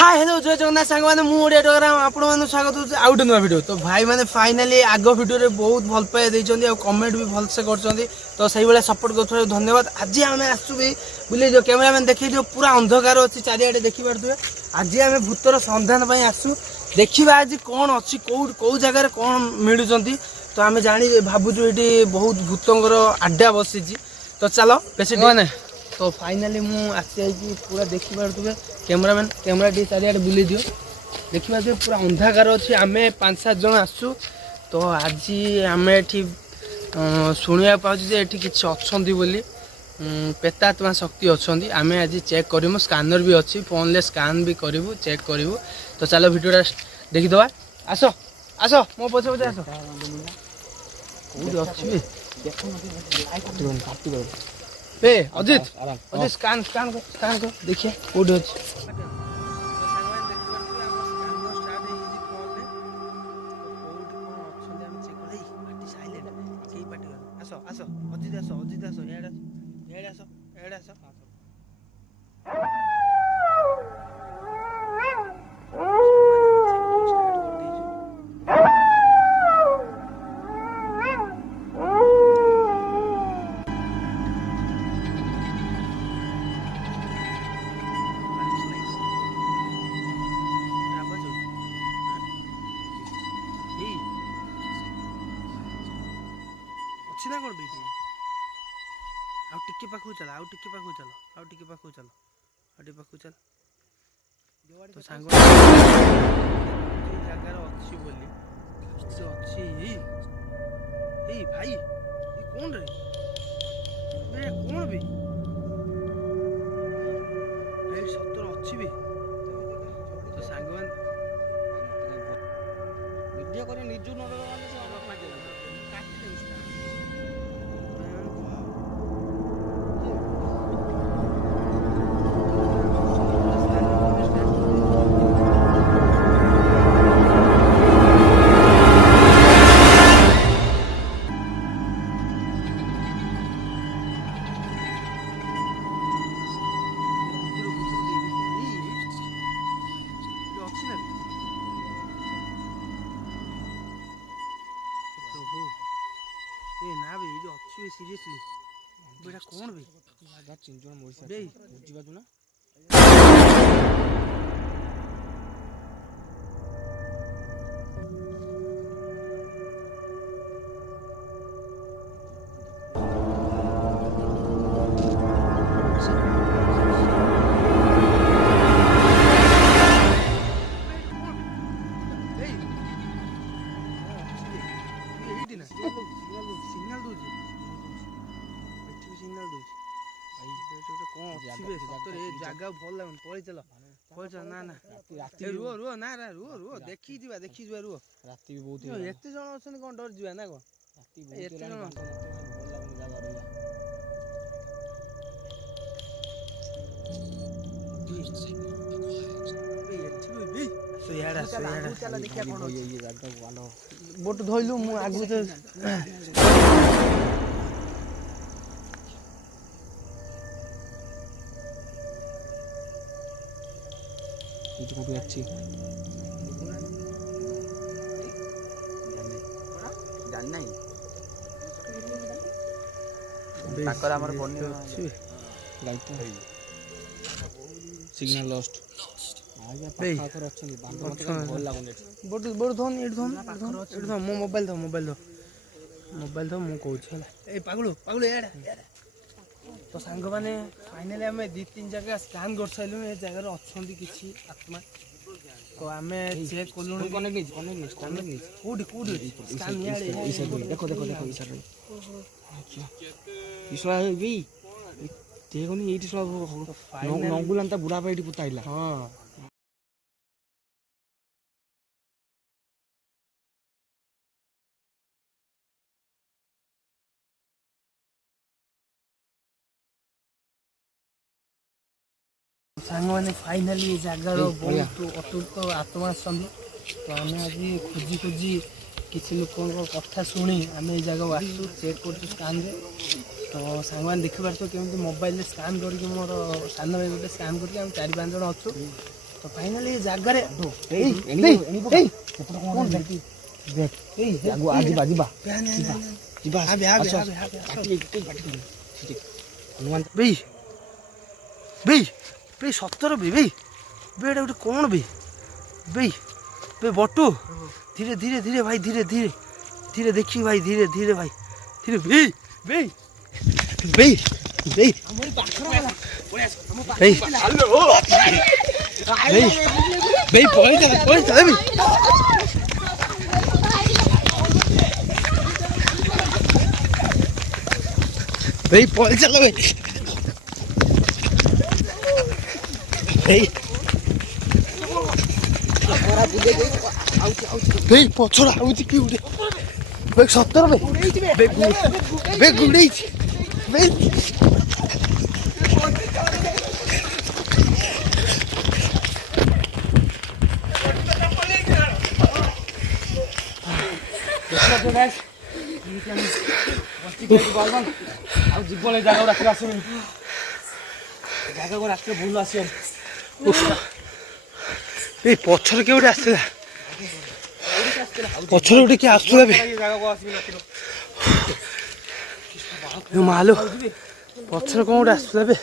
Hi hello जय जगन्नाथ सांग मैंने मुझे आपण स्वागत हो आउ गोटे नुआ वीडियो। तो भाई मैंने फाइनाली आग वीडियो बहुत भल पाई कमेंट भी भलसे कर तो सही भाई सपोर्ट कर धन्यवाद। आज आम आसु भी बुले कैमेरामैन देखी पूरा अंधकार अच्छी चारिआडे देखिपे। आज आम भूतर सन्धान आसु देखा आज कौन अच्छी कौ जगार कौन मिलुंट तो आम जानी भावुँ ये बहुत भूतर आड्डा बसी। तो चलो बेस मैंने तो फाइनाली मुझे पूरा देखिपे कैमरामैन कैमेरा टी चारिआडे बुले दियो देखिए पूरा अंधाकार अच्छी आम 5-7 जन आसु। तो आज आम ये शुणा पाचे कि अच्छा बोली प्रेतात्मा शक्ति अच्छा आम आज चेक करूँ स्कानर भी अच्छी फोन ले स्कान भी करूँ चेक करूँ। तो चलो वीडियो देखीदे आस आस मो पचे पचे आस पे Ajit Ajit scan scan scan कर देखिए कौट अच्छी ना कौन बेटी आउ टिके पाखु चल आउ टिके पाखु चल आउ टिके पाखु चल आउ टिके पाखु चल। तो सांग जगार अच्छी बोली अच्छी ए भाई ये कौन रे कौन भी भाई सतर अच्छी भी। तो सांग वीडियो कर निजु न ना बे ये अच्छी सीरियसली बेटा कौन बे आगा चिंजन मोइसा बे बुझिबा तू ना जगह भल लगन पड़ी चल ना ना रुह रुह ना रुह रुह देखी रुह राति भी बहुत एत जन अच्छा कौन डर जा ना कौन एत जन बोट धोलु मु आगु कोटी अच्छी जान नहीं ताकर हमर बन्नी अछि लाइट सिग्नल लॉस्ट आया पाखर अछि बांध मत भल लागुने बोट बोट धोन इड धोन मो मोबाइल धो मु कहू छला ए पागलू पागलू एडा तो सांग माने फाइनली आम 2-3 जगह स्कान कर साइलु ए जगह अच्छी किसी आत्मा। तो आम चेक कलु कोडी कोडी स्कान देखो देखो देखो ईश्वर भी देखोनी एटी सब नंगुलांता बुढ़ा पेटी पुताइला हां सांग मैंने फाइनाली जगार बहुत अटूट आत्मा आसती। तो आम आज खोजी खोजी किसी लोक कथा शुणी आम ये जगह आसू चेक कर स्कान रे। तो सांग देखिपार केमी मोबाइल स्कान करके मोर सान भाई गोटे स्कान करके 4-5 जन अच्छु। ତ ଫାଇନାଲି ଏ ଜାଗାରେ ସତର ଏଇଟା ଗୋଟେ କଣ ବଟୁ ଧୀରେ ଧୀରେ ଧୀରେ ଭାଇ ଧୀରେ ଧୀରେ ଧୀରେ ଦେଖି ଭାଇ ଧୀରେ ଧୀରେ ଭାଇ ଧୀରେ ପଳେଇ ଚାଲ ପଛର ଆଉଛି କି ଗୋଟେ ସତର ଗୁଡେଇଛି ଆଉ ଜୀବନ ଏ ଜାଗାକୁ ରାତିରେ ଆସିବନି ଜାଗାକୁ ରାତିରେ ଭୁଲ ଆସିବନି ଏଇ ପଛରେ କିଏ ଗୋଟେ ଆସିଥିଲା ପଛରେ ଗୋଟେ କିଏ ଆସୁଥିଲା ମାଲୋ ପଛରେ କଣ ଗୋଟେ ଆସୁଥିଲା